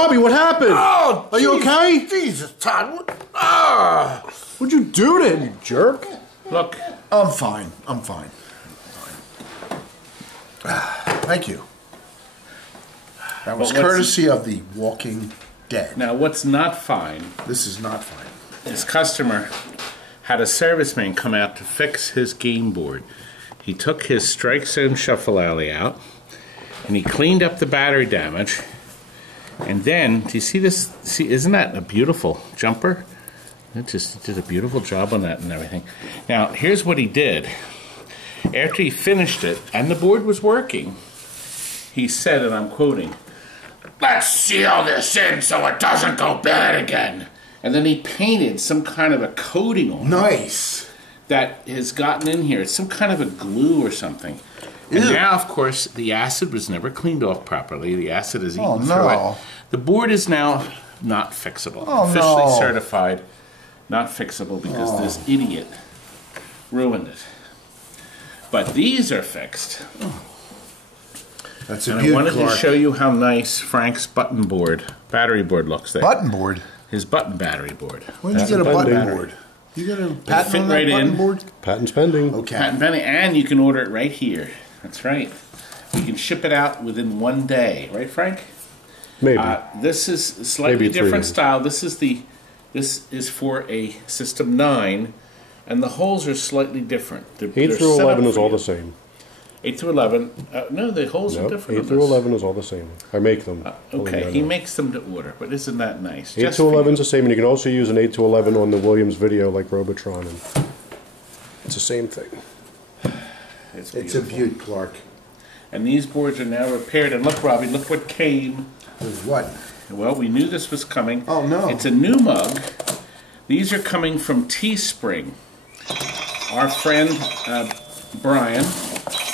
Robbie, what happened? Oh, are you okay? Jesus, Todd. What'd you do to him, you jerk? Look. I'm fine. I'm fine. Thank you. That was courtesy of the Walking Dead. Now, what's not fine? This is not fine. This customer had a serviceman come out to fix his game board. He took his Strike Zone Shuffle Alley out, and he cleaned up the battery damage. And then, do you see this? See, isn't that a beautiful jumper? It just did a beautiful job on that and everything. Now, here's what he did. After he finished it, and the board was working, he said, and I'm quoting, "Let's seal this in so it doesn't go bad again." And then he painted some kind of a coating on it. Nice. That has gotten in here. It's some kind of a glue or something. And now, of course, the acid was never cleaned off properly. The acid is eaten through it. The board is now not fixable. Officially certified not fixable because this idiot ruined it. But these are fixed. That's a and beaut, I wanted Clark. to show you how nice Frank's button board, battery board looks there. Button board? His button battery board. When did you get a button board? You got a patent on that button board? Patent's pending. Okay. Patent pending, and you can order it right here. That's right. You can ship it out within 1 day, right, Frank? Maybe. This is a slightly different style. This is for a System 9, and the holes are slightly different. 8 through 11 is all the same. 8 through 11. No, the holes are different. 8 through 11 is all the same. I make them. Okay, he makes them to order, but isn't that nice? 8 to 11 is the same, and you can also use an 8 to 11 on the Williams video like Robotron. And it's the same thing. It's a beaut, Clark. And these boards are now repaired. And look, Robbie, look what came. With what? Well, we knew this was coming. Oh, no. It's a new mug. These are coming from Teespring. Our friend, Brian.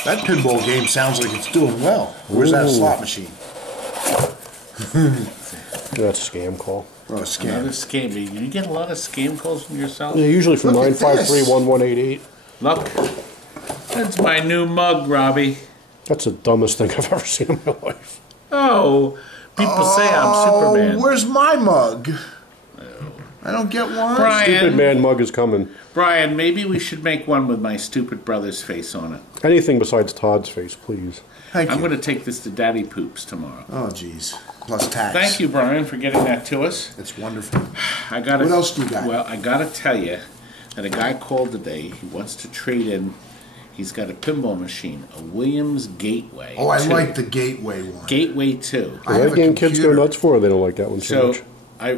That pinball game sounds like it's doing well. Where's that slot machine? That's a scam call. Oh, a scam. Another scam. You get a lot of scam calls from yourself? Yeah, usually from 953-1188. Look. That's my new mug, Robbie. That's the dumbest thing I've ever seen in my life. Oh, people say I'm Superman. Where's my mug? I don't get one. Brian, Stupid man mug is coming. Brian, maybe we should make one with my stupid brother's face on it. Anything besides Todd's face, please. Thank you. I'm going to take this to Daddy Poops tomorrow. Oh, jeez. Plus tax. Thank you, Brian, for getting that to us. It's wonderful. What else do you got? Well, I got to tell you that a guy called today. He wants to trade in. He's got a pinball machine, a Williams Gateway. Oh, I 2. like the Gateway one. Gateway 2. I have That game kids go nuts for. They don't like that one so much.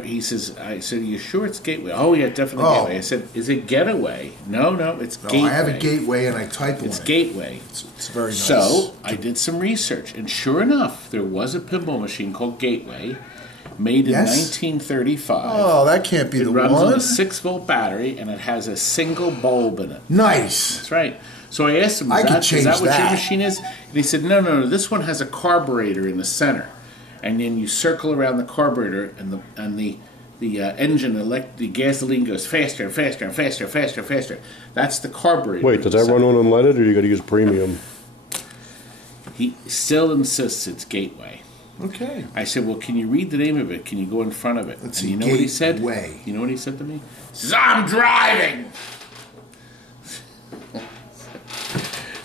He says, I said, "Are you sure it's Gateway?" "Oh, yeah, definitely Gateway." I said, "Is it Getaway?" No, it's Gateway. I have a Gateway and I type on it. It's Gateway. It's very nice. So, I did some research, and sure enough, there was a pinball machine called Gateway, made in 1935. Oh, that can't be the one. It runs on a 6-volt battery, and it has a single bulb in it. Nice. That's right. So I asked him, is that what your machine is? And he said, no, this one has a carburetor in the center. And then you circle around the carburetor, and the engine, the gasoline goes faster and faster and faster and faster and faster. That's the carburetor. Wait, does that run on unleaded, or you got to use premium? He still insists it's Gateway. Okay. I said, well, can you read the name of it? Can you go in front of it? Let's and see, you know what he said? Gateway. You know what he said to me? He says, "I'm driving."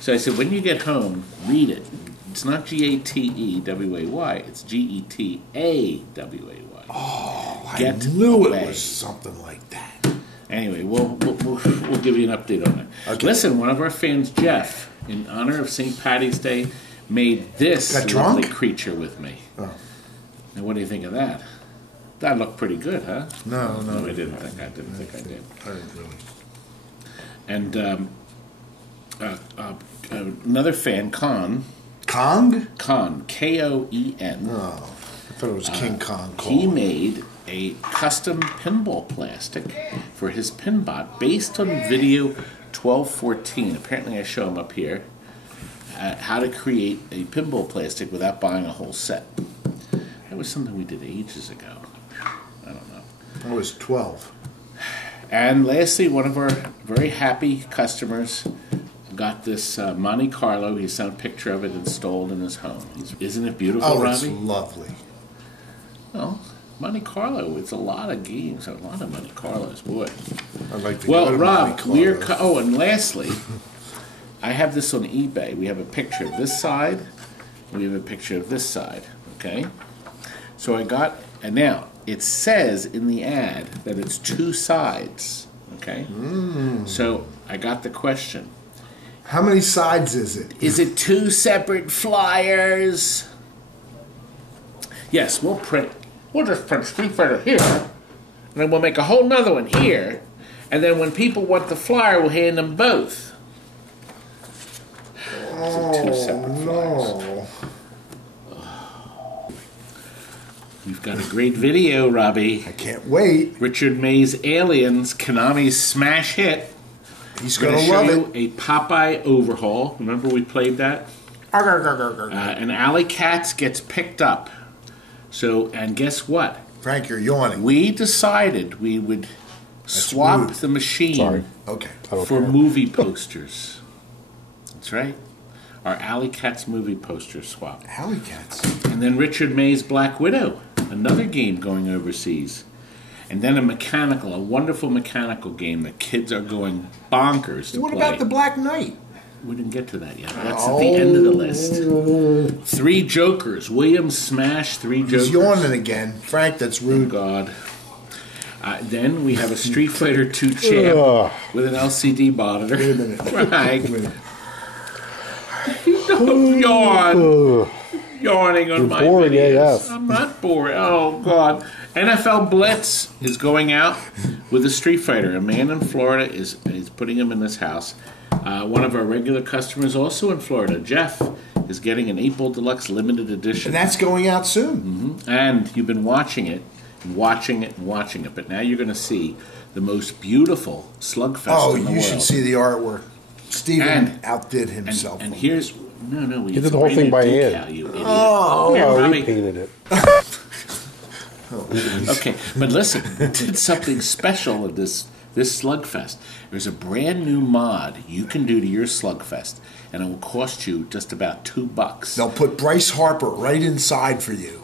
So I said, when you get home, read it. It's not Gateway, it's Getaway. Oh, I knew it was something like that. Anyway, we'll give you an update on it. Okay. Listen, one of our fans, Jeff, in honor of St. Patty's Day, made this lovely creature with me. Oh. Now, what do you think of that? That looked pretty good, huh? No, I didn't think I did. I didn't really. And another fan, Kong, K-O-E-N. Oh, I thought it was King Kong. He made a custom pinball plastic for his Pinbot based on video 1214. Apparently I show him up here how to create a pinball plastic without buying a whole set. That was something we did ages ago. I don't know. I was 12. And lastly, one of our very happy customers got this Monte Carlo. He sent a picture of it installed in his home. Isn't it beautiful, Robbie? Oh, it's lovely. Well, Monte Carlo, it's a lot of games, a lot of Monte Carlos, boy. I'd like to Well, go to Rob, Monte Carlo. oh, and lastly, I have this on eBay. We have a picture of this side, and we have a picture of this side, okay? So I got, and now, it says in the ad that it's 2 sides, okay? So I got the question. How many sides is it? Is it 2 separate flyers? Yes, we'll just print Street Fighter here, and then we'll make a whole nother one here, and then when people want the flyer, we'll hand them both. So 2 separate flyers. We've got a great video, Robbie. I can't wait. Richard May's Aliens, Konami's smash hit. He's We're going going to to love show it. you a Popeye overhaul. Remember we played that? And Alley Cats gets picked up. So, and guess what? Frank, you're yawning. We decided we would swap rude. the machine Sorry. Okay. for movie posters. That's right. Our Alley Cats movie posters swap. Alley Cats. And then Richard May's Black Widow, another game going overseas. And then a wonderful mechanical game that kids are going bonkers to What play. about the Black Knight? We didn't get to that yet. That's at the end of the list. 3 Jokers. Williams smash 3 Jokers. He's yawning again. Frank, that's Oh, rude. God. Then we have a Street Fighter 2 champ with an LCD monitor. Wait a minute. Frank, Wait a minute. don't yawn. Yawning on my boring videos. AF. I'm not boring. Oh, God. NFL BLITZ is going out with a Street Fighter. A man in Florida is putting him in this house. One of our regular customers also in Florida, Jeff, is getting an 8-Ball Deluxe limited edition. And that's going out soon. And you've been watching it, but now you're going to see the most beautiful slugfest Oh, in the you world. should see the artwork. Steven And- outdid himself. And here's we He did the whole thing by hand. You idiot. Oh, Here, Oh, Robbie. he painted it. Okay, but listen, we did something special at this Slugfest. There's a brand new mod you can do to your Slugfest, and it will cost you just about $2. They'll put Bryce Harper right inside for you.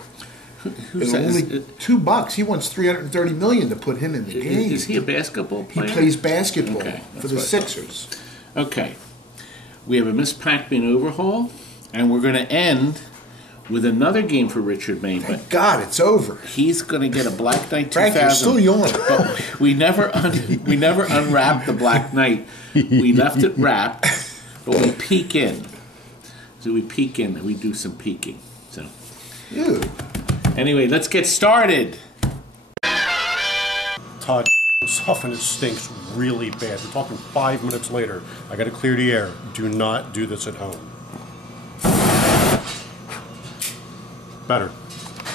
Who It's says- only $2. He wants $330 million to put him in the game. is he a basketball He player? plays basketball Okay, for that's the what I thought. Sixers. Okay, we have a Miss Pac-Man overhaul, and we're going to end with another game for Richard May, but Thank God it's over. he's going to get a Black Knight 2000. Frank, you're still yawning. But we never unwrapped the Black Knight. We left it wrapped, but we peek in. So we peek in and we do some peeking. So Ew. anyway, let's get started. Todd, huff and it stinks really bad. We're talking 5 minutes later. I got to clear the air. Do not do this at home. Better.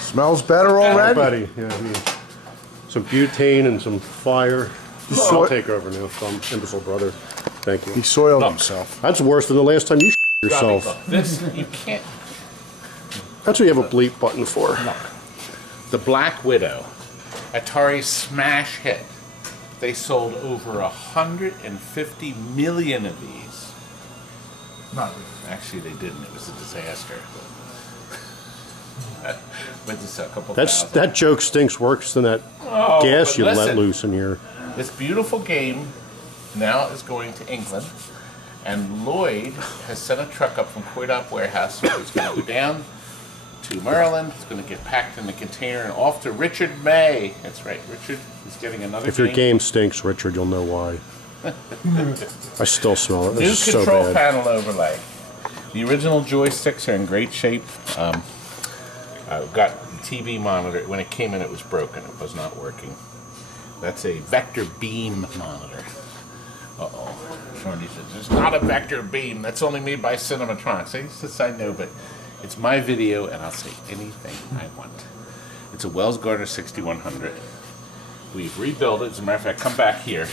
Smells better already? Buddy, yeah. Some butane and some fire. I'll take over now from imbecile brother. Thank He you. soiled himself. That's worse than the last time you yourself. This you can't. That's what you have a bleep button for. The Black Widow, Atari smash hit. They sold over 150 million of these. Not really. Actually, they didn't. It was a disaster. But just a couple thousand. That joke stinks worse than that Oh, gas but you let listen. loose in here. This beautiful game now is going to England, and Lloyd has sent a truck up from Coydop Warehouse. So it's going to go down to Maryland. It's going to get packed in the container and off to Richard May. That's right, Richard is getting another If your game stinks, Richard, you'll know why. I still smell it. New This is so control bad. panel overlay. The original joysticks are in great shape. I've got the TV monitor. When it came in, it was broken. It was not working. That's a vector beam monitor. Uh-oh. Shorty says, it's not a vector beam. That's only made by Cinematronics. He says, I know, but it's my video, and I'll say anything I want. It's a Wells Gardner 6100. We've rebuilt it. As a matter of fact, come back here.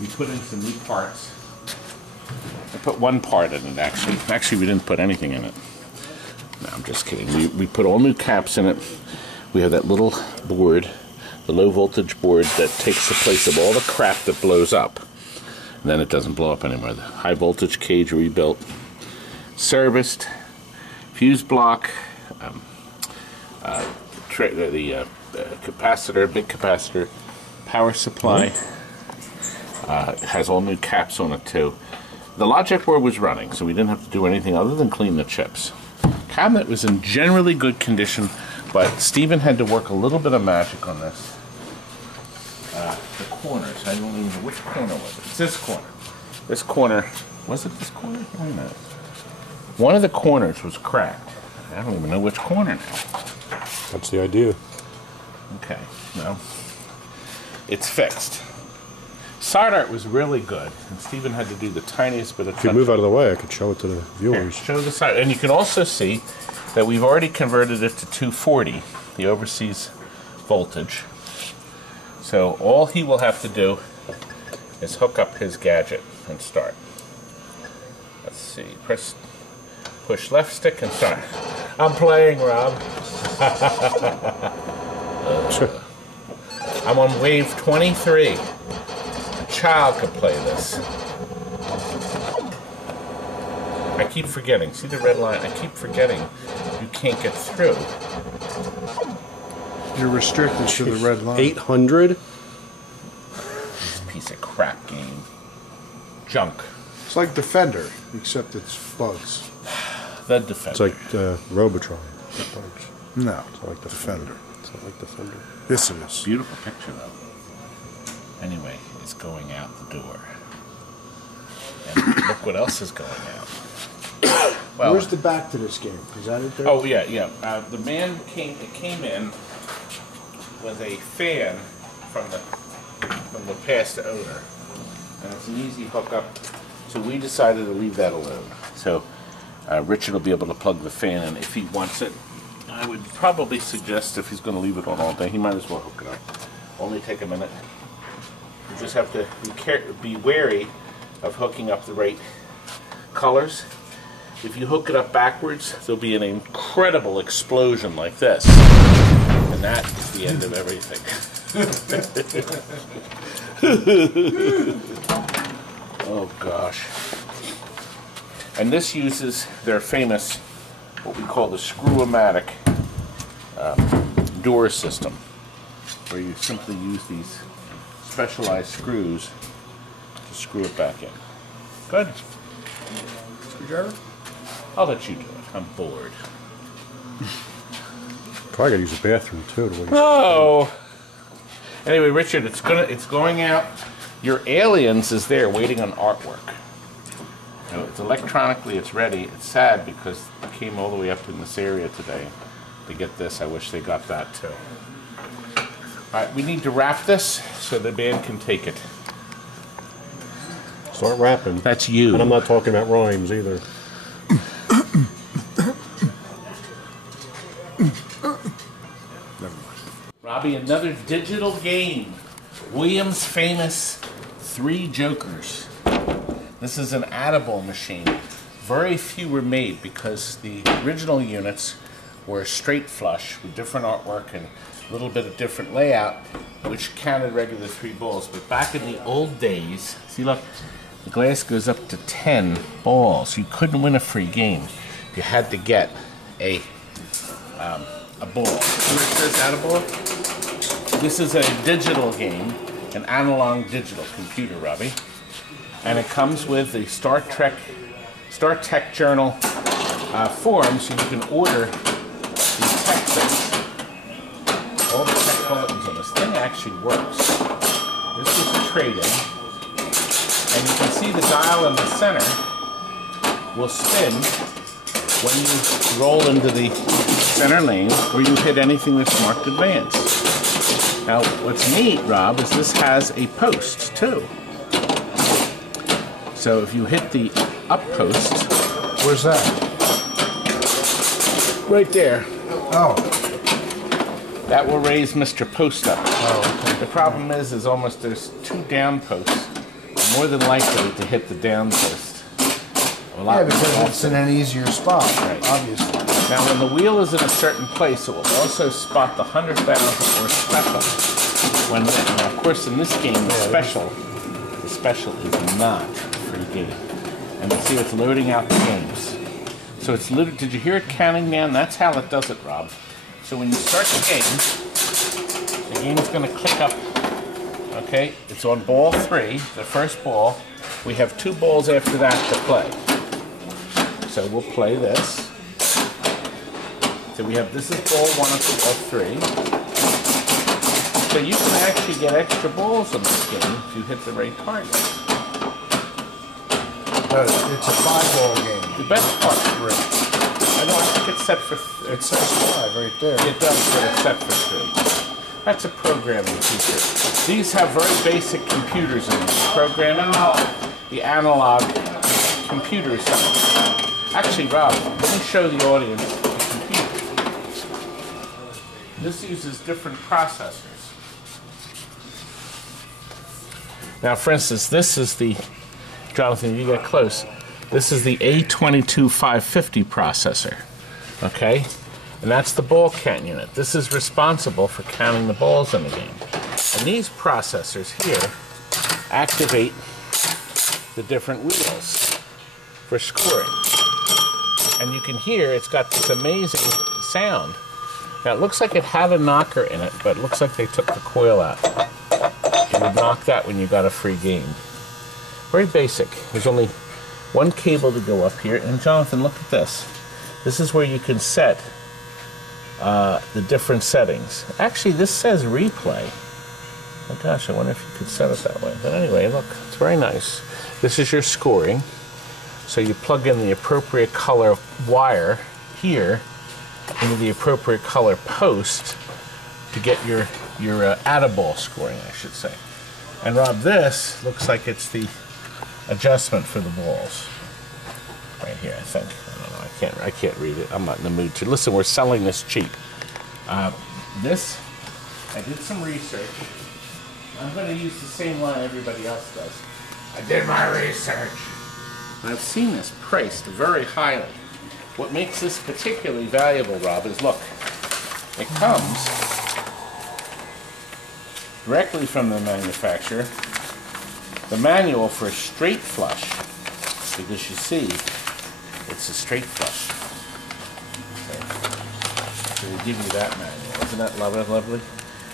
We put in some new parts. I put one part in it, actually. Actually, we didn't put anything in it. No, I'm just kidding. We put all new caps in it. We have that little board, the low voltage board that takes the place of all the crap that blows up. And then it doesn't blow up anymore. The high voltage cage rebuilt, serviced, fuse block, capacitor, big capacitor, power supply. It has all new caps on it too. The logic board was running, so we didn't have to do anything other than clean the chips. Cabinet was in generally good condition, but Stephen had to work a little bit of magic on this. The corners, I don't even know which corner was it. It's this corner. This corner, was it this corner? Wait a minute. One of the corners was cracked. I don't even know which corner now. That's the idea. Okay, well, it's fixed. Side art was really good, and Stephen had to do the tiniest bit of If you move out of the way, I could show it to the viewers. Here, show the side, and you can also see that we've already converted it to 240, the overseas voltage. So all he will have to do is hook up his gadget and start. Let's see, push left stick and start. I'm playing, Rob. I'm on wave 23. A child could play this. I keep forgetting. See the red line? I keep forgetting you can't get through. You're restricted to the red line. 800? This piece of crap game. Junk. It's like Defender, except it's bugs. The Defender. It's like Robotron. No, It's not like Defender. It's not like Defender. Yes, it is. Beautiful picture, though. Anyway, it's going out the door. And look what else is going out. Well, Where's the back to this game? Is that it there? oh, yeah. The man came in with a fan from the past owner. And it's an easy hookup. So we decided to leave that alone. So Richard will be able to plug the fan in if he wants it. I would probably suggest if he's going to leave it on all day, he might as well hook it up. Only take a minute. You just have to be wary of hooking up the right colors. If you hook it up backwards, there'll be an incredible explosion like this. And that is the end of everything. Oh gosh. And this uses their famous, what we call the screw-o-matic door system, where you simply use these specialized screws to screw it back in. Good. Screwdriver? I'll let you do it. I'm bored. Probably gotta use the bathroom too. To Oh. Anyway, Richard, it's going out. Your Aliens is there waiting on artwork. You know, it's electronically, it's ready. It's sad because it came all the way up in this area today to get this. I wish they got that too. All right, we need to wrap this so the band can take it. Start rapping. That's you. And I'm not talking about rhymes either. Robbie, another digital game. Williams' famous 3 Jokers. This is an addable machine. Very few were made because the original units were straight flush with different artwork and a little bit of different layout, which counted regular 3 balls. But back in the old days, see, look, the glass goes up to 10 balls. You couldn't win a free game. You had to get a ball. See where it says addable? This is a digital game, an analog digital computer, Robbie. And it comes with the Star Trek Journal form, so you can order these tech things. All the tech bulletins on this thing actually works. This is the trade-in. And you can see the dial in the center will spin when you roll into the center lane or you hit anything that's marked advanced. Now, what's neat, Rob, is this has a post, too. So if you hit the up post... Where's that? Right there. Oh. That will raise Mr. Post up. Oh, okay. The problem is there's 2 down posts. More than likely to hit the down post. Yeah, because it's in an easier spot, right. Obviously. Now, when the wheel is in a certain place, it will also spot the 100,000 or special. Now, of course, in this game, the special is not a free game. And you see it's loading out the games. So it's literally, did you hear it counting down? That's how it does it, Rob. So when you start the game's going to click up. Okay, it's on ball 3, the first ball. We have 2 balls after that to play. So we'll play this. So we have, this is ball 1 of ball 3. So you can actually get extra balls in this game if you hit the right target. It's a 5-ball game. The best part. Right. I know, I think it's set for... It says 5 right there. It does, but it's set for 3. That's a programming feature. These have very basic computers in them. Programming, the analog computer side. Actually, Rob, let me show the audience the computer. This uses different processors. Now, for instance, this is the, Jonathan, you get close. This is the A22550 processor, okay? And that's the ball count unit. This is responsible for counting the balls in the game. And these processors here activate the different wheels for scoring. And you can hear it's got this amazing sound. Now it looks like it had a knocker in it, but it looks like they took the coil out. You would knock that when you got a free game. Very basic. There's only one cable to go up here. And Jonathan, look at this. This is where you can set the different settings. Actually, this says replay. Oh gosh, I wonder if you could set it that way. But anyway, look, it's very nice. This is your scoring. So you plug in the appropriate color wire here into the appropriate color post to get your add-a-ball scoring, I should say. And Rob, this looks like it's the adjustment for the balls. Right here, I think. I don't know, I can't read it. I'm not in the mood to. Listen, we're selling this cheap. This, I did some research. I'm going to use the same line everybody else does. I did my research. I've seen this priced very highly. What makes this particularly valuable, Rob, is look, it comes directly from the manufacturer, the manual for a straight flush, because you see, it's a straight flush. So they give you that manual. Isn't that lovely?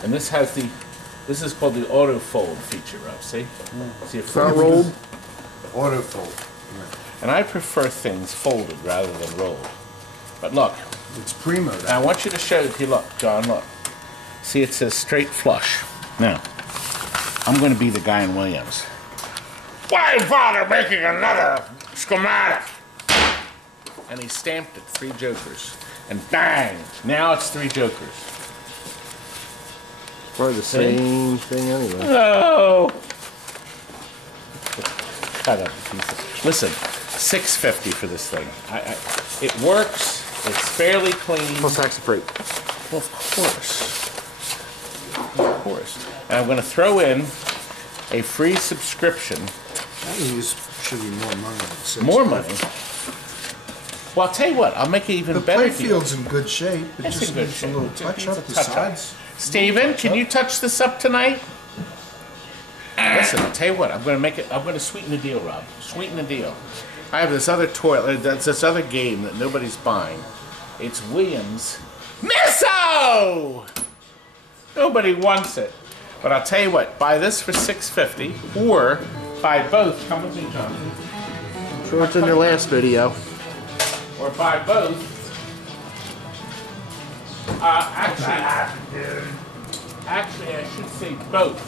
And this has the, this is called the auto fold feature, Rob. See? See, it's not rolled. Auto fold. And I prefer things folded rather than rolled. But look. It's primo. Now I want you to show it. Look, John, look. See, it says straight flush. Now, I'm going to be the guy in Williams. Why bother making another schematic? And he stamped it, 3 jokers. And bang! Now it's 3 jokers. Probably the same thing anyway. No! Cut up pieces. Listen, $6.50 for this thing. It works. It's fairly clean. Plus tax free. Well, of course. And I'm going to throw in a free subscription. That should be more money than $6. More money? Well, I'll tell you what. I'll make it even better. The playfield's in good shape. It It's just in good needs shape. a little touch up the sides. Steven, can you touch this up tonight? Listen, I'll tell you what. I'm going to sweeten the deal, Rob. Sweeten the deal. I have this other toy. That's this other game that nobody's buying. It's Williams Misso. Nobody wants it. But I'll tell you what. Buy this for $6.50, or buy both. Come with me, Jonathan. Sure, it's in their last video. Or buy both. Actually, I should say both.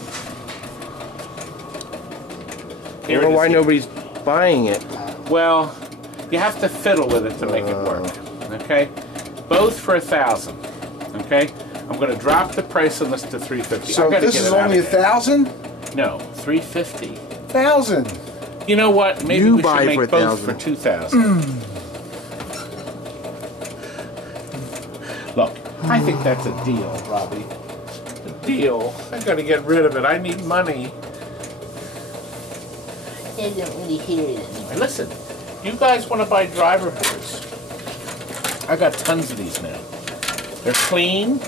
I don't know why nobody's buying it. Well, you have to fiddle with it to make it work. Okay, both for $1,000. Okay, I'm going to drop the price on this to $350. So this is only $1,000? No, $350. $1,000. You know what? Maybe You we buy should for make both for $2,000. Look, I think that's a deal, Robbie. A deal. I got to get rid of it. I need money. I don't really hear it anymore. Listen, you guys want to buy driver boards? I got tons of these now. They're clean.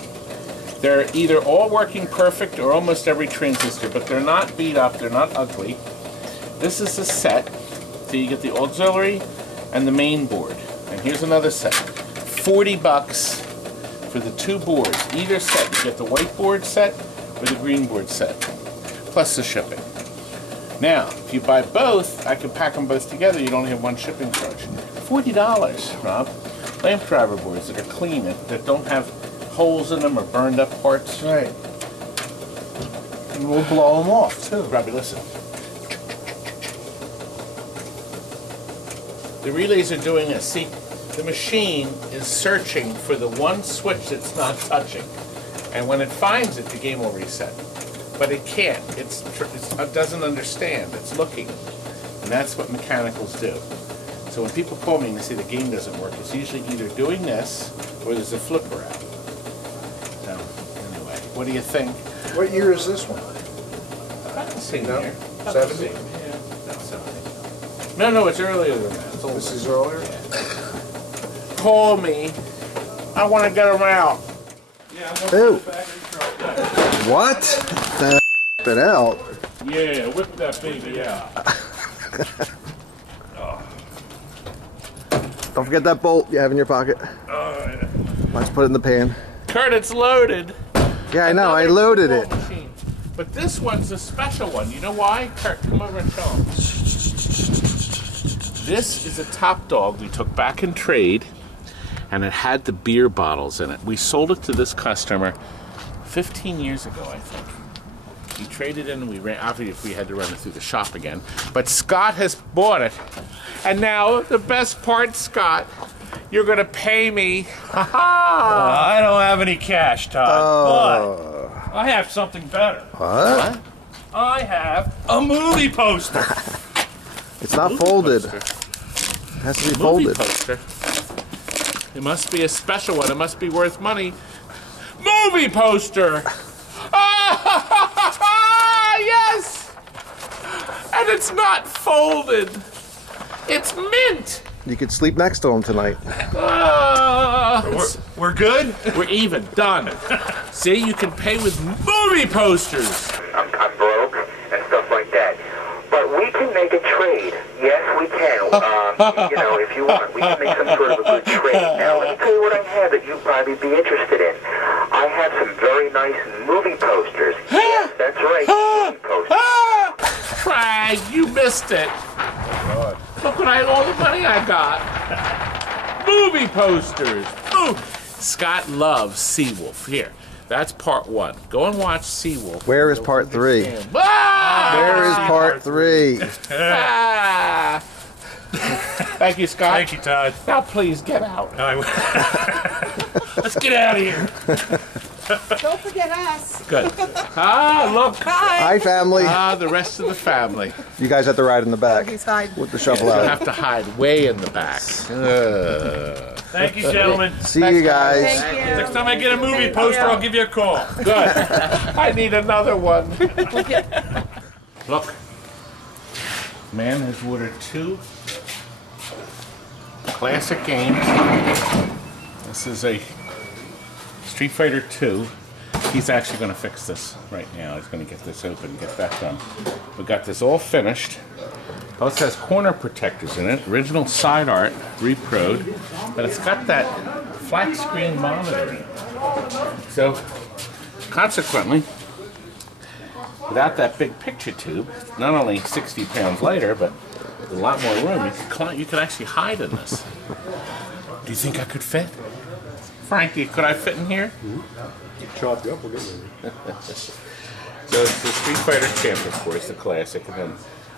They're either all working perfect or almost every transistor, but they're not beat up. They're not ugly. This is a set. So you get the auxiliary and the main board. And here's another set. $40 for the two boards. Either set, you get the white board set or the green board set, plus the shipping. Now, if you buy both, I can pack them both together. You only have one shipping charge. $40, Rob. Lamp driver boards that are clean, that don't have holes in them or burned up parts. Right. And we'll blow them off, too. Robbie, listen. The relays are doing this. See, the machine is searching for the one switch that's not touching. And when it finds it, the game will reset. But it can't. It doesn't understand. It's looking. And that's what mechanicals do. So when people call me and they say the game doesn't work, it's usually either doing this or there's a flipper out. So, anyway, what do you think? What year is this one? About the same No? year. About 70? the same, yeah, about 70. No, it's earlier than that. It's older. This is earlier? Yeah. Call me. I want to get them out. Ew. What? The it out. Yeah, whip that baby out. Don't forget that bolt you have in your pocket. Let's put it in the pan. Kurt, it's loaded. Yeah, I know. I Another loaded pinball it. machine. But this one's a special one. You know why? Kurt, come over and show them. This is a Top Dog we took back in trade, and it had the beer bottles in it. We sold it to this customer 15 years ago, I think. He traded in and we ran, obviously we had to run it through the shop again. But Scott has bought it. And now, the best part, Scott, you're gonna pay me. Ha ha! I don't have any cash, Todd, but I have something better. What? I have a movie poster. It's not folded. Poster. It has to be Movie folded. poster. It must be a special one. It must be worth money. Movie poster! Ah, yes! And it's not folded. It's mint. You could sleep next to him tonight. Ah, We're good? we're even. Done. See, you can pay with movie posters. I'm broke and stuff like that. But we can make a trade. Yes, we can. You know, if you want, we can make some sort of a good trade. Now, let me tell you what I have that you'd probably be interested in. I have some very nice movie posters. Yes, that's right, movie posters. Frank, you missed it. Look what all the money I got. Movie posters. Ooh. Scott loves Seawolf. Here, that's part one. Go and watch Seawolf. Where is part 3? Ah! Where is part 3? Ah! Thank you, Scott. Thank you, Todd. Now please get out. Let's get out of here. Don't forget us. Good. Ah, look. Hi, family. Ah, the rest of the family. You guys have to ride in the back He's fine. with the shovel You out. have to hide way in the back. Thank you, gentlemen. See you guys. Thank you. Next time I get a movie poster, I'll give you a call. Good. I need another one. Look. Man has ordered 2 classic games. This is a Street Fighter 2. He's actually going to fix this right now. He's going to get this open, get that done. We got this all finished. Plus has corner protectors in it. Original side art, reproed. But it's got that flat screen monitor in it. So, consequently, without that big picture tube, not only 60 pounds lighter, but with a lot more room, you could actually hide in this. Do you think I could fit? Frankie, could I fit in here? Chop you up, we'll get there. So it's the Street Fighter Champ, of course, the classic, and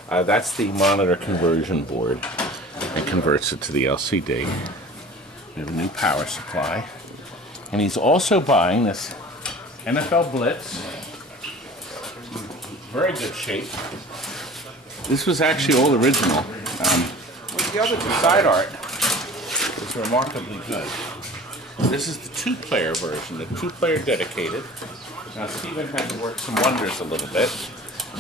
then that's the monitor conversion board. It converts it to the LCD. We have a new power supply. And he's also buying this NFL BLITZ. Very good shape. This was actually all original. The other side art is remarkably good. This is the 2-player version, the 2-player dedicated. Now Steven had to work some wonders a little bit.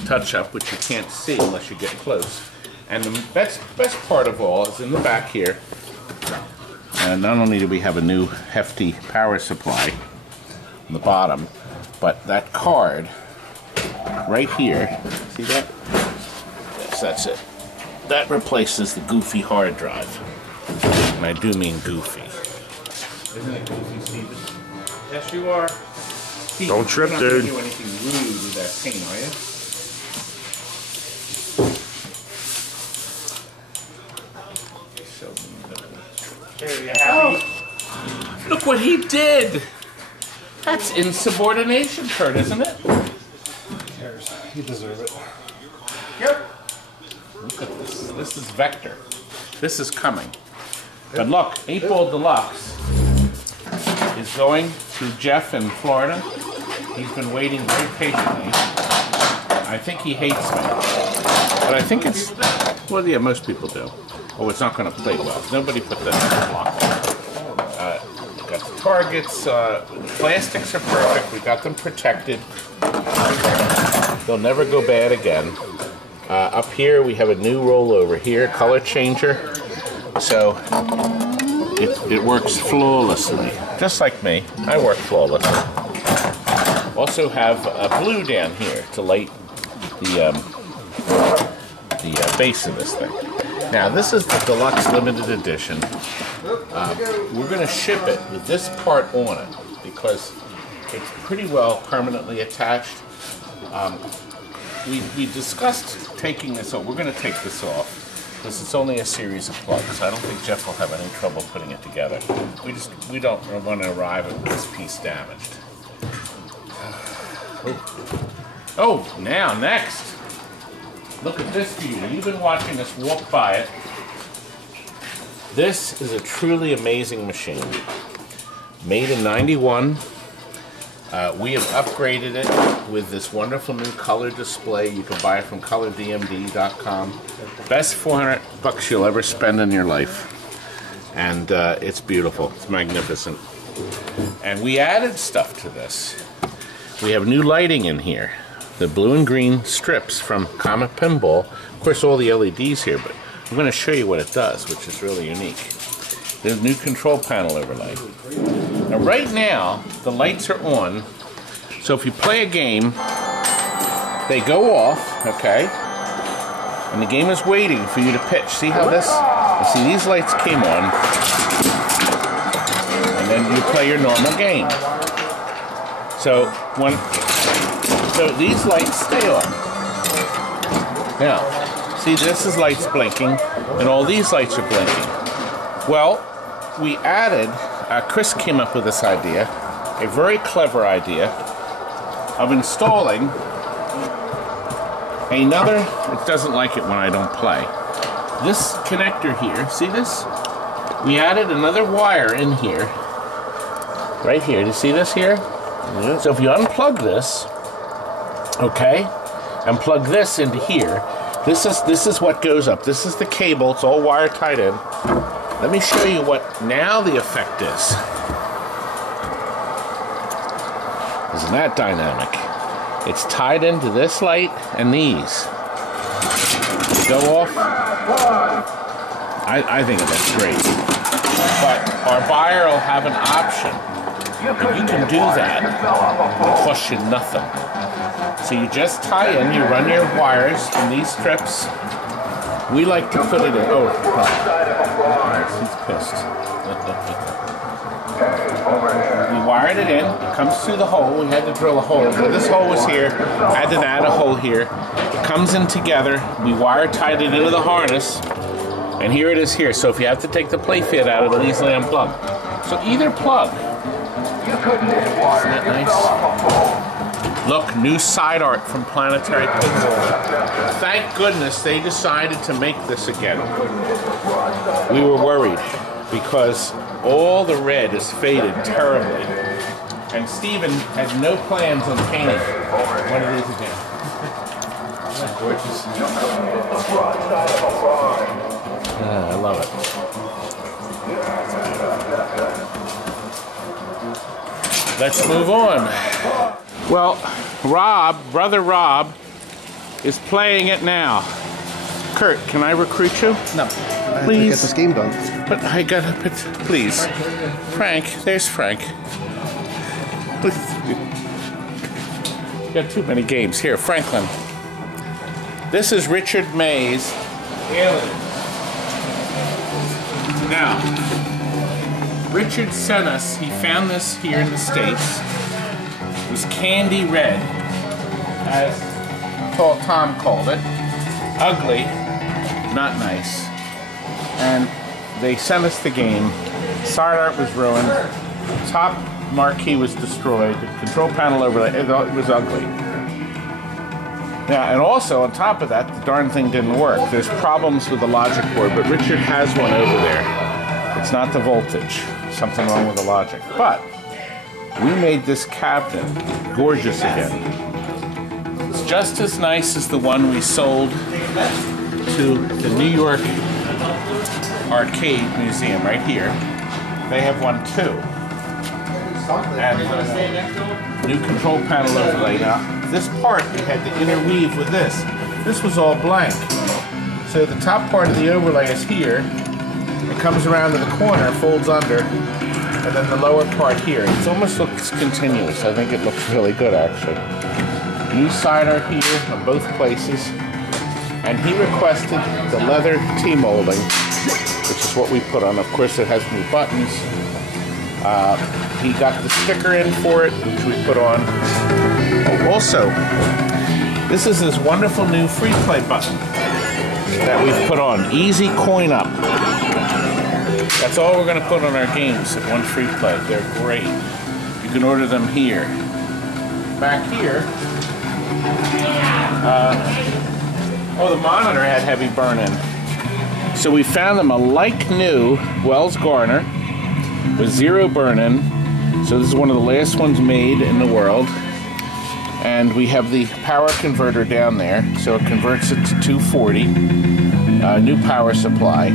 Touch up, which you can't see unless you get close. And the best part of all is in the back here. Not only do we have a new hefty power supply on the bottom, but that card right here, see that? Yes, that's it. That replaces the goofy hard drive. And I do mean goofy. Isn't it goofy, Steven? Yes, you are. Pete, Don't trip, you're dude. not gonna do anything rude with that paint, are you? There you have it. Look what he did! That's insubordination, Kurt, isn't it? You deserve it. Yep. Look at this. This is Vector. This is coming. But look, 8-Ball Deluxe is going to Jeff in Florida. He's been waiting very patiently. I think he hates me. But I think it's, well, yeah, most people do. Oh, it's not going to play well. Nobody put that block on. Got the targets. Plastics are perfect. We got them protected. They'll never go bad again. Up here, we have a new rollover here, color changer. So it works flawlessly. Just like me, I work flawlessly. Also have a blue down here to light the base of this thing. Now, this is the Deluxe Limited Edition. We're going to ship it with this part on it because it's pretty well permanently attached. We discussed taking this off. We're going to take this off because it's only a series of plugs. I don't think Jeff will have any trouble putting it together. We don't want to arrive at this piece damaged. Oh, now next. Look at this beauty. You've been watching us walk by it. This is a truly amazing machine. Made in '91. We have upgraded it with this wonderful new color display. You can buy it from colordmd.com. Best $400 you'll ever spend in your life. And it's beautiful. It's magnificent. And we added stuff to this. We have new lighting in here. The blue and green strips from Comet Pinball. Of course, all the LEDs here, but I'm going to show you what it does, which is really unique. There's a new control panel overlay. Now, right now, the lights are on, so if you play a game, they go off, okay? And the game is waiting for you to pitch. See how this? You see, these lights came on, and then you play your normal game. So these lights stay on. Now, see, this is lights blinking, and all these lights are blinking. Well, we added, Chris came up with this idea, a very clever idea, of installing another, it doesn't like it when I don't play. This connector here, see this? We added another wire in here, right here. Do you see this here? Yeah. So if you unplug this, okay, and plug this into here, this is what goes up. This is the cable. It's all wire tied in. Let me show you what now the effect is. Isn't that dynamic? It's tied into this light and these. Go off. I think that's great. But our buyer will have an option. And you can do that. It'll cost you nothing. So you just tie in, you run your wires in these strips. We like to put it in. Oh, he's pissed. We wired it in. It comes through the hole. We had to drill a hole. So this hole was here. I had to add a hole here. It comes in together. We wire tied it into the harness. And here it is here. So if you have to take the play fit out, it'll easily unplug. So either plug. Isn't that nice? Look, new side art from Planetary Pinball. Thank goodness they decided to make this again. We were worried because all the red is faded terribly. And Steven had no plans on painting one of these again. Isn't that gorgeous? I love it. Let's move on. Well, Brother Rob, is playing it now. Kurt, can I recruit you? No. Please. Get this game done. But I gotta put, please. Frank, there's Frank. You got too many games. Here, Franklin. This is Richard May's Aliens. Now, Richard sent us, he found this here in the States. It was candy red, as Tall Tom called it. Ugly, not nice. And they sent us the game. Side art was ruined. Top marquee was destroyed. The control panel overlay, it was ugly. Now, and also on top of that, the darn thing didn't work. There's problems with the logic board, but Richard has one over there. It's not the voltage. Something wrong with the logic. But we made this cabinet gorgeous again. It's just as nice as the one we sold to the New York Arcade Museum right here. They have one too. And new control panel overlay. Now, this part we had to interweave with this. This was all blank. So the top part of the overlay is here. It comes around to the corner, folds under, and then the lower part here. It almost looks continuous. I think it looks really good, actually. New side art here on both places. And he requested the leather T-molding, which is what we put on. Of course, it has new buttons. He got the sticker in for it, which we put on. Oh, also, this is this wonderful new free play button that we've put on. Easy coin up. That's all we're going to put on our games at One Free Play. They're great. You can order them here. Back here, the monitor had heavy burn-in. So we found them a like-new Wells Garner with 0 burn-in. So this is one of the last ones made in the world. And we have the power converter down there, so it converts it to 240. New power supply.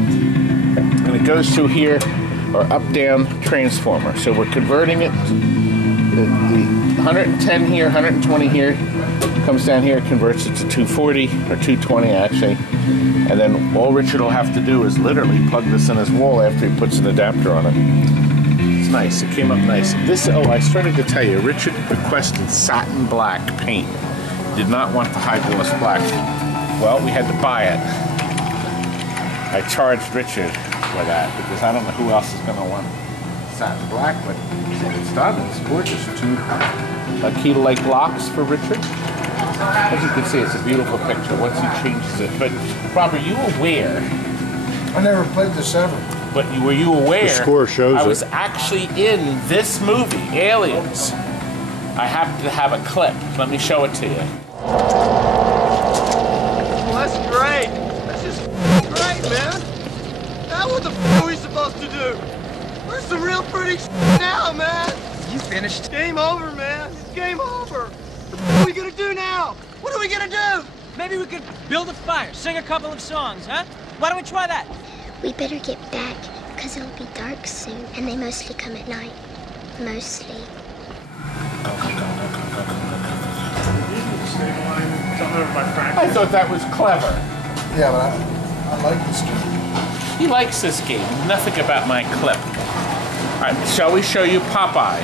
And it goes through here, or up-down transformer. So we're converting it. The 110 here, 120 here, comes down here, converts it to 240, or 220 actually. And then all Richard will have to do is literally plug this in his wall after he puts an adapter on it. It's nice, it came up nice. This, I started to tell you, Richard requested satin black paint. Did not want the high gloss black. Well, we had to buy it. I charged Richard for that because I don't know who else is going to want satin black, but it's done. It's gorgeous. 2 Keto-like locks for Richard. As you can see, it's a beautiful picture once he changes it. But, Robert, you aware? I never played this ever. But were you aware? The score shows I was actually in this movie, Aliens. I happen to have a clip. Let me show it to you. Well, that's great. That's just great, man. Now what the are we supposed to do? Where's some real pretty now, man? You finished? Game over, man. It's game over. What are we gonna do now? What are we gonna do? Maybe we could build a fire, sing a couple of songs, huh? Why don't we try that? We better get back, because it'll be dark soon, and they mostly come at night. Mostly. I thought that was clever. Yeah, but I like this game. He likes this game. Nothing about my clip. All right, shall we show you Popeye?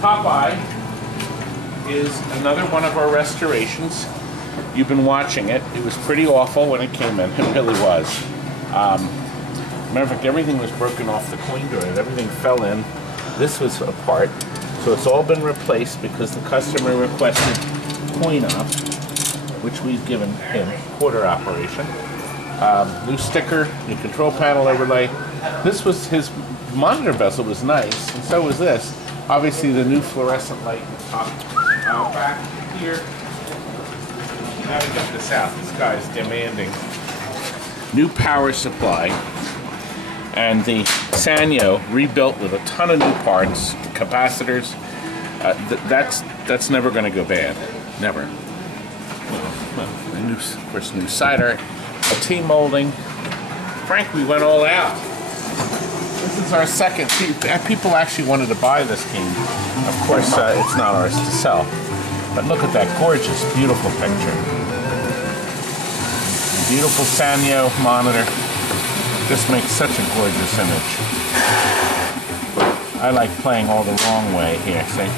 Popeye is another one of our restorations. You've been watching it. It was pretty awful when it came in. It really was. Matter of fact, everything was broken off the coin joint. Everything fell in. This was apart. So it's all been replaced because the customer requested coin op, which we've given him, quarter operation. New sticker, new control panel overlay. This was his monitor bezel was nice, and so was this. Obviously the new fluorescent light in the top. Back here. Now to get this out. This guy's demanding. New power supply. And the Sanyo rebuilt with a ton of new parts, capacitors. That's never going to go bad. Never. Well, of course, new cider, a T-molding. Frank, we went all out. This is our second. People actually wanted to buy this game. Of course, it's not ours to sell. But look at that gorgeous, beautiful picture. Beautiful Sanyo monitor. Just makes such a gorgeous image. I like playing all the wrong way here, see?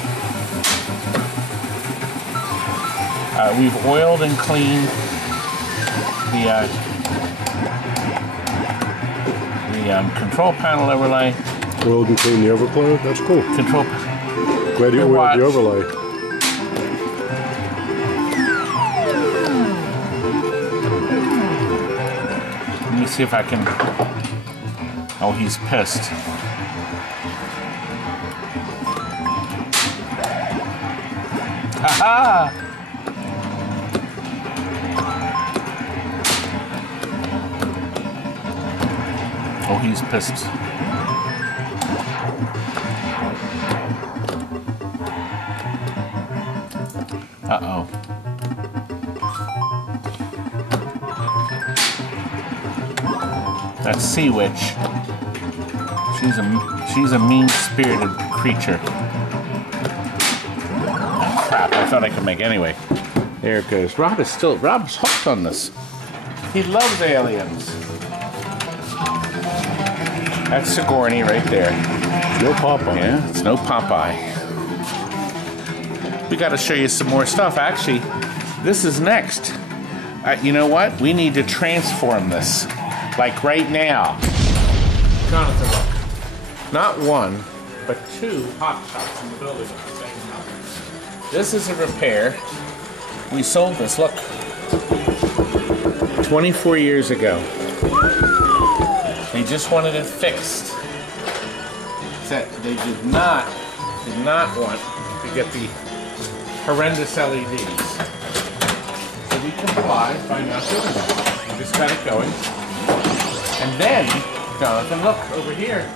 We've oiled and cleaned the control panel overlay. Oiled and clean the overclock? That's cool. Control. Glad you oiled the overlay. Let me see if I can... Oh, he's pissed. Ha-ha! Oh, he's pissed. Uh-oh. That sea witch. She's a mean-spirited creature. Oh, crap, I thought I could make anyway. There it goes. Rob's hooked on this. He loves Aliens. That's Sigourney right there. No Popeye. Yeah, it's no Popeye. We got to show you some more stuff. Actually, this is next. You know what? We need to transform this. Like right now. Jonathan, look. Not one, but two hot shots in the building at the same time. This is a repair. We sold this, look. 24 years ago. They just wanted it fixed. That they did not want to get the horrendous LEDs. So we complied by not doing it. We just got it going. And then, Jonathan, look over here.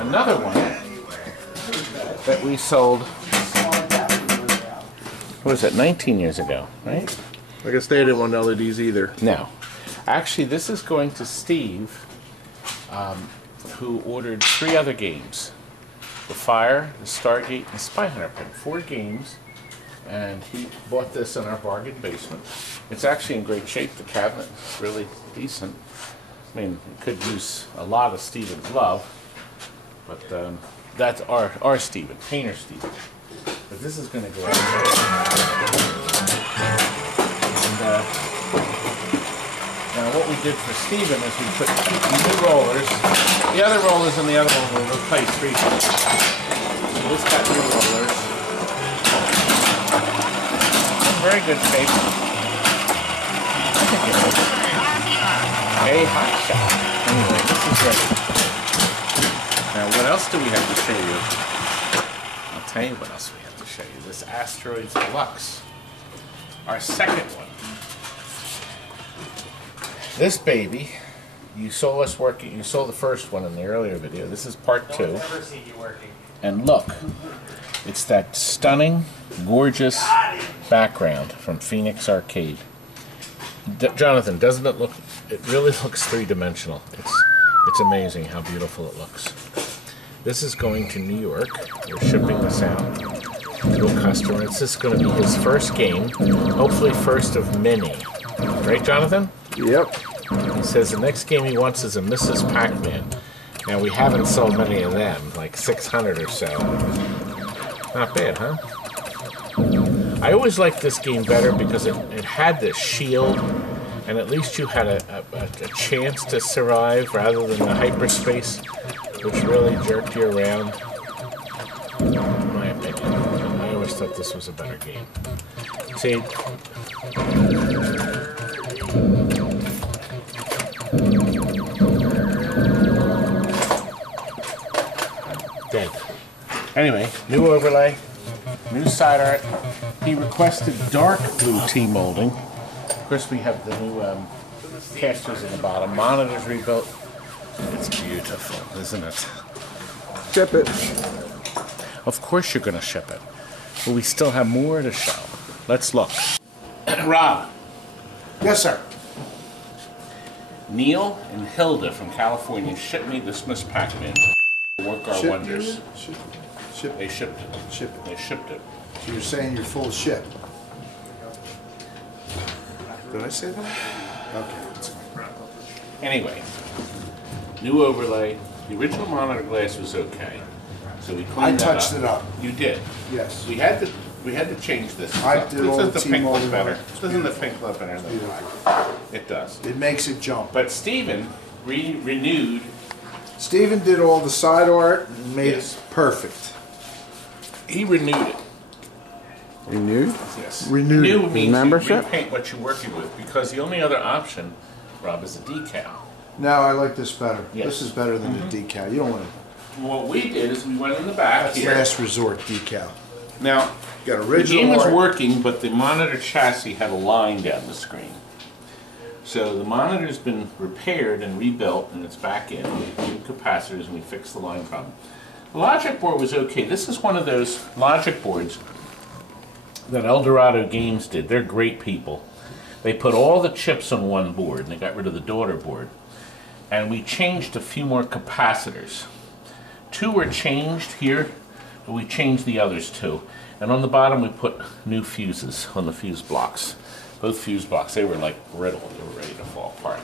Another one that we sold, what was it, 19 years ago, right? I guess they didn't want LEDs either. No. Actually, this is going to Steve, who ordered 3 other games. The Fire, the Stargate, and the Spy Hunter Pin. 4 games. And he bought this in our bargain basement. It's actually in great shape. The cabinet is really decent. I mean, it could use a lot of Steven's love. But that's our Steven, Painter Steven. But this is going to go out. And now what we did for Steven is we put new rollers. The other rollers and the other one will replace recently. So this got new rollers. Very good shape. I think it is a hot shot. Anyway, this is ready. Now, what else do we have to show you? I'll tell you what else we have to show you. This Asteroids Deluxe. Our second one. This baby, you saw us working, you saw the first one in the earlier video. This is part 2. Never seen you working. And look, it's that stunning, gorgeous background from Phoenix Arcade. Jonathan, doesn't it look, it really looks three-dimensional. It's amazing how beautiful it looks. This is going to New York. We're shipping this out to a customer. It's just going to be his first game, hopefully first of many. Right, Jonathan? Yep. He says the next game he wants is a Mrs. Pac-Man. Now, we haven't sold many of them, like 600 or so. Not bad, huh? I always liked this game better because it had this shield, and at least you had a chance to survive rather than the hyperspace, which really jerked you around. In my opinion, I always thought this was a better game. See, dead. Anyway, new overlay, new side art. He requested dark blue T-molding. Of course, we have the new casters in the bottom. Monitors rebuilt. It's beautiful, isn't it? Ship it. Of course you're going to ship it. But we still have more to show. Let's look. Rob. Yes, sir. Neil and Hilda from California shipped me this Miss Pac-Man to work our wonders. Ship. They shipped it. Ship it. They shipped it. So you're saying you're full of shit. Did I say that? Okay, that's fine. Anyway, new overlay. The original monitor glass was okay, so we cleaned that up. I touched it up. You did. Yes. We had to change this. I did all Doesn't the the pink look T-molding better? on it. Doesn't the pink look better than the black? It does. It makes it jump. But Steven renewed Steven did all the side art and made it perfect. He renewed it. Renewed? Yes. Renewed. Renew means membership? you repaint what you're working with, because the only other option, Rob, is a decal. No, I like this better. Yes. This is better than the decal. You don't want to. What we did is we went in the back That's here. last resort decal. Now, You got the original game was art. working, but the monitor chassis had a line down the screen. So the monitor's been repaired and rebuilt, and it's back in. We have new capacitors, and we fixed the line problem. The logic board was okay. This is one of those logic boards that Eldorado Games did. They're great people. They put all the chips on one board, and they got rid of the daughter board. And we changed a few more capacitors. 2 were changed here, but we changed the others too. And on the bottom we put new fuses on the fuse blocks. Both fuse blocks, they were like brittle. They were ready to fall apart.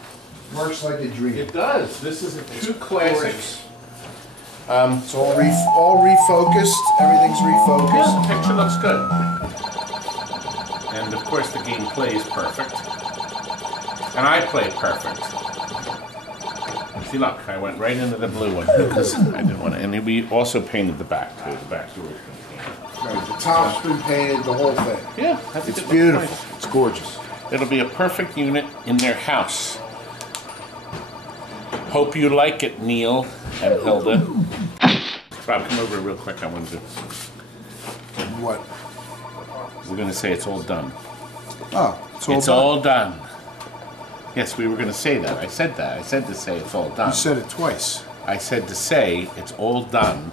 Works like a dream. It does. This is a true classic. It's all refocused. Everything's refocused. Yeah, the picture looks good. And of course the game plays perfect. And I play perfect. See, look, I went right into the blue one because I didn't want to. And we also painted the back too. The back door. Right, the top's been painted, the whole thing. Yeah, that's It's beautiful. It's gorgeous. It'll be a perfect unit in their house. Hope you like it, Neil and Hilda. Rob, come over real quick. I want to. What? We're going to say it's all done. Oh, It's all done. Yes, we were going to say that. I said that. I said to say it's all done. You said it twice. I said to say it's all done.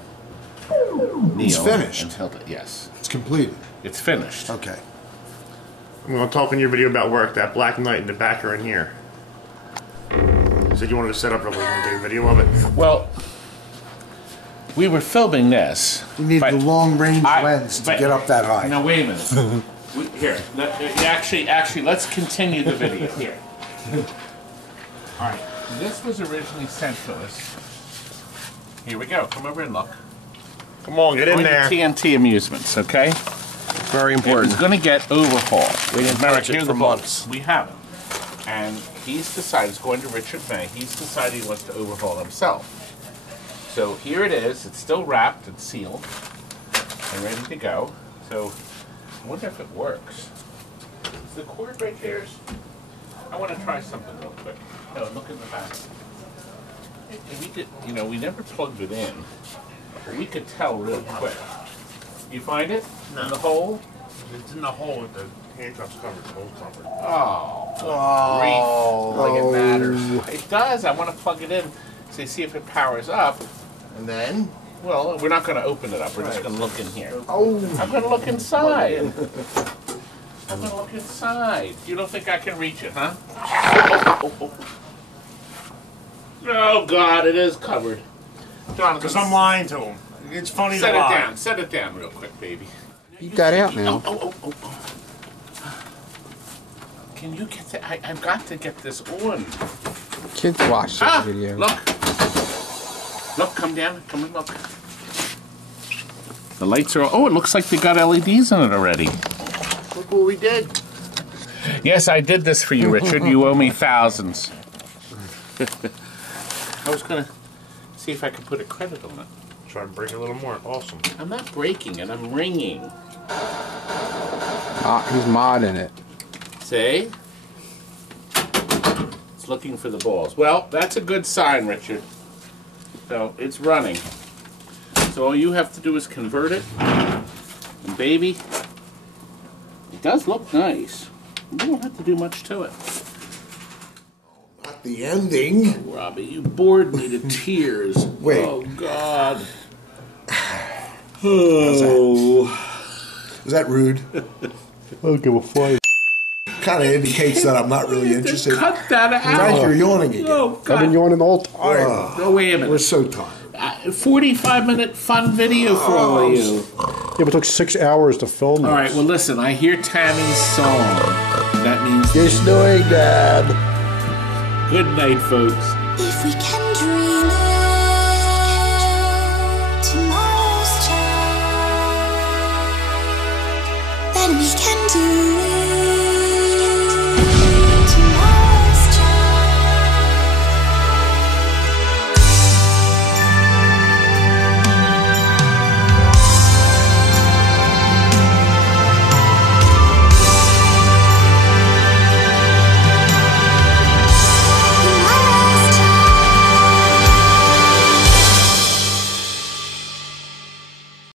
Neil It's finished. and Hilda. Yes. It's completed. It's finished. Okay. I'm going to talk in your video about work. That black knight in the back or in here. You said you wanted to set up real quick and take a video of it. Well, we were filming this. You need the long range lens to get up that high. No, wait a minute. Here, actually, let's continue the video. Here. All right. This was originally sent to us. Here we go. Come over and look. Come on, get in there. TNT Amusements, okay? Very important. It's going to get overhauled. We didn't touch it for months. We haven't. And he's decided, it's going to Richard May, he's decided he wants to overhaul himself. So here it is. It's still wrapped and sealed and ready to go. So I wonder if it works. Is the cord right there? I want to try something real quick. No, look in the back. We did, we never plugged it in. But we could tell real quick. You find it? No. In the hole? It's in the hole with the handcuffs covered, the hole covered. Oh, like it matters. It does. I want to plug it in to see if it powers up. And then? Well, we're not going to open it up. We're just going to look in here. Oh. I'm going to look inside. I'm going to look inside. You don't think I can reach it, huh? Oh, God, it is covered. Jonathan, Because I'm lying to him. It's funny set to lie. it down. Set it down real quick, baby. You got out now. Oh. Can you get that? I've got to get this on. Kids watch this video. Look. Look, come down. Come and look. The lights are... Oh, it looks like they got LEDs in it already. Look what we did. Yes, I did this for you, Richard. You owe me thousands. I was going to see if I could put a credit on it. Try and break it a little more. Awesome. I'm not breaking it. I'm ringing. He's modding it. See? It's looking for the balls. Well, that's a good sign, Richard. So, it's running. So all you have to do is convert it. And baby, it does look nice. You don't have to do much to it. Not the ending. Oh, Robbie, you bored me to tears. Wait. Oh, God. Oh. Was that rude? I don't give a fuck. Kind of indicates that I'm not really interested. Cut that out. Frank, you're yawning again. Oh, I've been yawning the whole time. Oh, wait a minute. We're so tired. 45-minute fun video for all of you. Yeah, but it took 6 hours to film this. All right, well, listen, I hear Tammy's song. That means... Yes, doing, Dad. Good night, folks. If we can dream it, tomorrow's child, then we can do